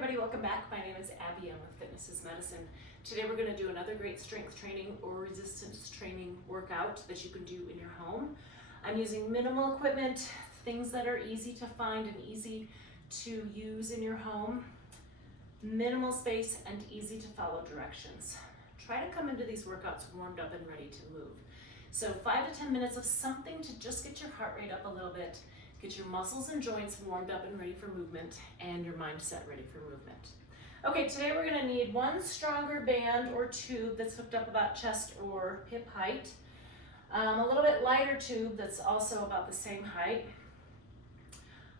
everybody, welcome back. My name is Abby. I'm with Fitness is Medicine. Today we're going to do another great strength training or resistance training workout that you can do in your home. I'm using minimal equipment, things that are easy to find and easy to use in your home, minimal space and easy to follow directions. Try to come into these workouts warmed up and ready to move. So 5 to 10 minutes of something to just get your heart rate up a little bit, get your muscles and joints warmed up and ready for movement, and your mindset ready for movement. Okay, today we're gonna need one stronger band or tube that's hooked up about chest or hip height, a little bit lighter tube that's also about the same height,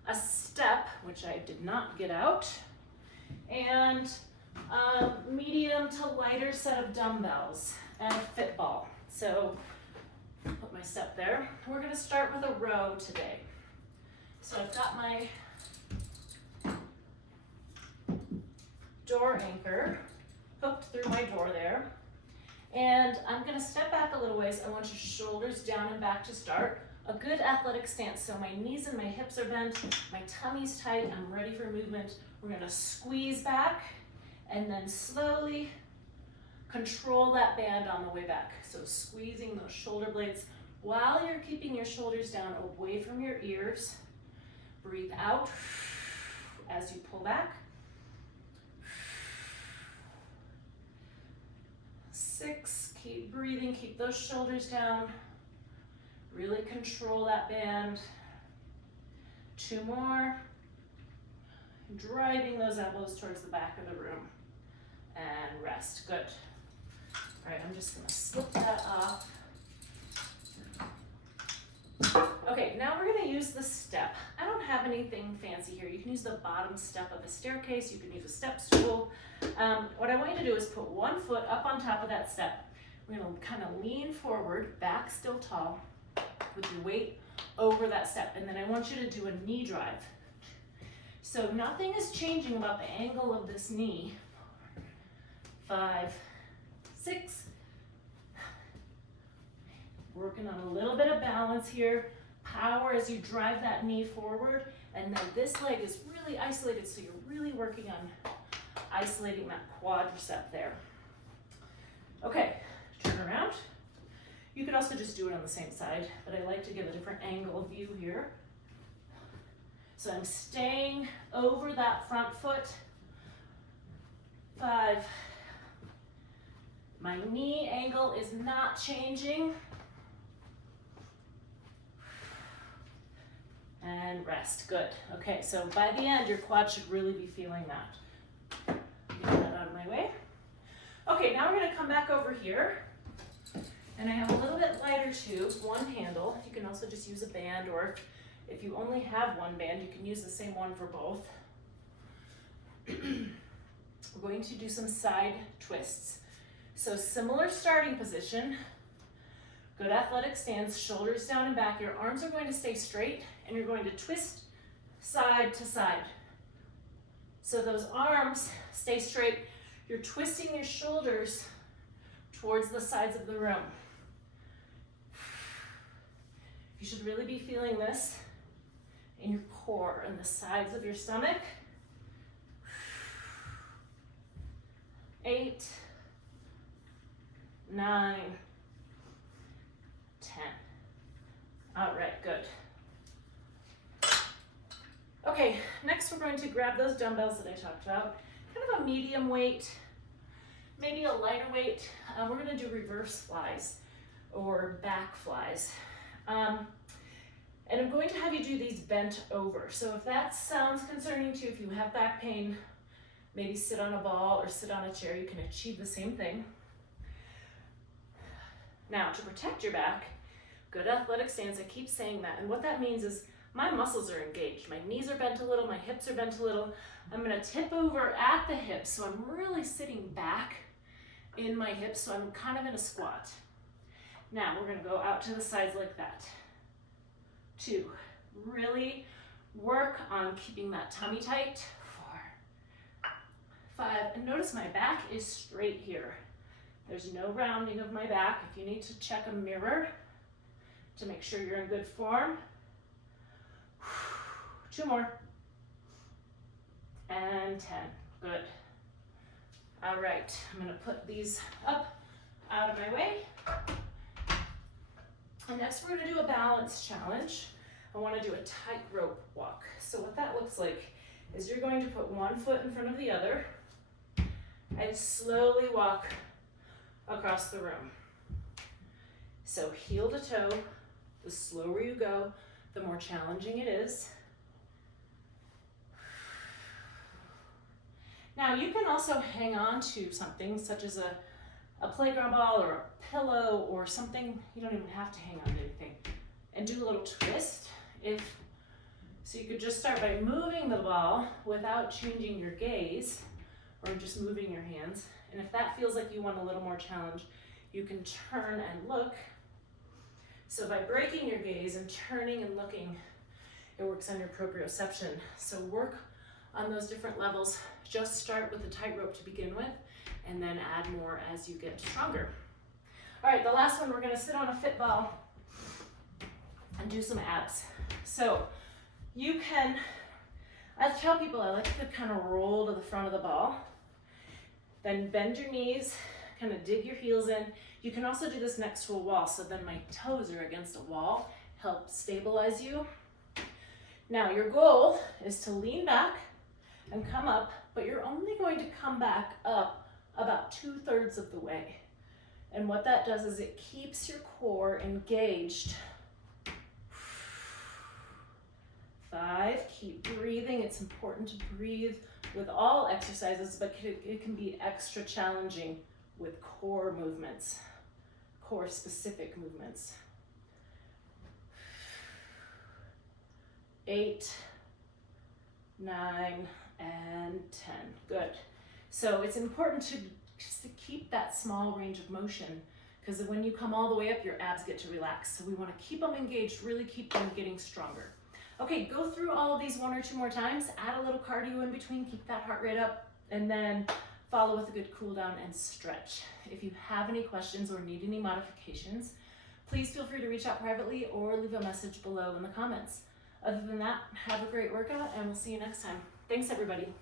a step, which I did not get out, and a medium to lighter set of dumbbells and a fit ball. So put my step there. We're gonna start with a row today. So I've got my door anchor hooked through my door there. And I'm gonna step back a little ways. I want your shoulders down and back to start. A good athletic stance, so my knees and my hips are bent, my tummy's tight, I'm ready for movement. We're gonna squeeze back and then slowly control that band on the way back. So squeezing those shoulder blades while you're keeping your shoulders down away from your ears. Breathe out as you pull back. 6, keep breathing, keep those shoulders down. Really control that band. 2 more. Driving those elbows towards the back of the room. And rest, good. All right, I'm just gonna slip that off. Okay, now we're gonna use the step. I don't have anything fancy here. You can use the bottom step of a staircase. You can use a step stool. What I want you to do is put one foot up on top of that step. We're gonna kind of lean forward, back still tall, with your weight over that step. And then I want you to do a knee drive. So nothing is changing about the angle of this knee. 5, 6. Working on a little bit of balance here. Power as you drive that knee forward. And then this leg is really isolated, so you're really working on isolating that quadricep there. Okay, turn around. You could also just do it on the same side, but I like to give a different angle view here. So I'm staying over that front foot. 5. My knee angle is not changing. And rest, good. Okay, so by the end, your quad should really be feeling that. Get that out of my way. Okay, now we're gonna come back over here. And I have a little bit lighter tube, one handle. You can also just use a band, or if you only have one band, you can use the same one for both. We're going to do some side twists. So similar starting position, good athletic stance, shoulders down and back. Your arms are going to stay straight and you're going to twist side to side. So those arms stay straight. You're twisting your shoulders towards the sides of the room. You should really be feeling this in your core and the sides of your stomach. 8, 9, 10. All right, good. Okay, next we're going to grab those dumbbells that I talked about, kind of a medium weight, maybe a lighter weight. We're gonna do reverse flies or back flies. And I'm going to have you do these bent over. So if that sounds concerning to you, if you have back pain, maybe sit on a ball or sit on a chair, you can achieve the same thing. Now, to protect your back, good athletic stance, I keep saying that, and what that means is my muscles are engaged. My knees are bent a little, my hips are bent a little. I'm gonna tip over at the hips, so I'm really sitting back in my hips, so I'm kind of in a squat. Now, we're gonna go out to the sides like that. 2, really work on keeping that tummy tight. 4, 5, and notice my back is straight here. There's no rounding of my back. If you need to check a mirror to make sure you're in good form. 2 more. And 10. Good. All right, I'm gonna put these up out of my way. And next we're gonna do a balance challenge. I wanna do a tightrope walk. So what that looks like is you're going to put one foot in front of the other and slowly walk across the room. So heel to toe, the slower you go, the more challenging it is. Now you can also hang on to something such as a playground ball or a pillow or something. You don't even have to hang on to anything. And do a little twist. So you could just start by moving the ball without changing your gaze or just moving your hands. And if that feels like you want a little more challenge, you can turn and look. So by breaking your gaze and turning and looking, it works on your proprioception. So work on those different levels. Just start with the tightrope to begin with, and then add more as you get stronger. All right, the last one, we're gonna sit on a fit ball and do some abs. So you can, I tell people I like to kind of roll to the front of the ball, then bend your knees, kind of dig your heels in. You can also do this next to a wall, so then my toes are against a wall, help stabilize you. Now your goal is to lean back and come up, but you're only going to come back up about 2/3 of the way. And what that does is it keeps your core engaged. 5, keep breathing. It's important to breathe with all exercises, but it can be extra challenging with core movements, core specific movements. 8, 9, and 10. Good. So it's important to just to keep that small range of motion, because when you come all the way up, your abs get to relax. So we want to keep them engaged, really keep them getting stronger. Okay, go through all of these 1 or 2 more times, add a little cardio in between, keep that heart rate up, and then follow with a good cool down and stretch. If you have any questions or need any modifications, please feel free to reach out privately or leave a message below in the comments. Other than that, have a great workout and we'll see you next time. Thanks everybody.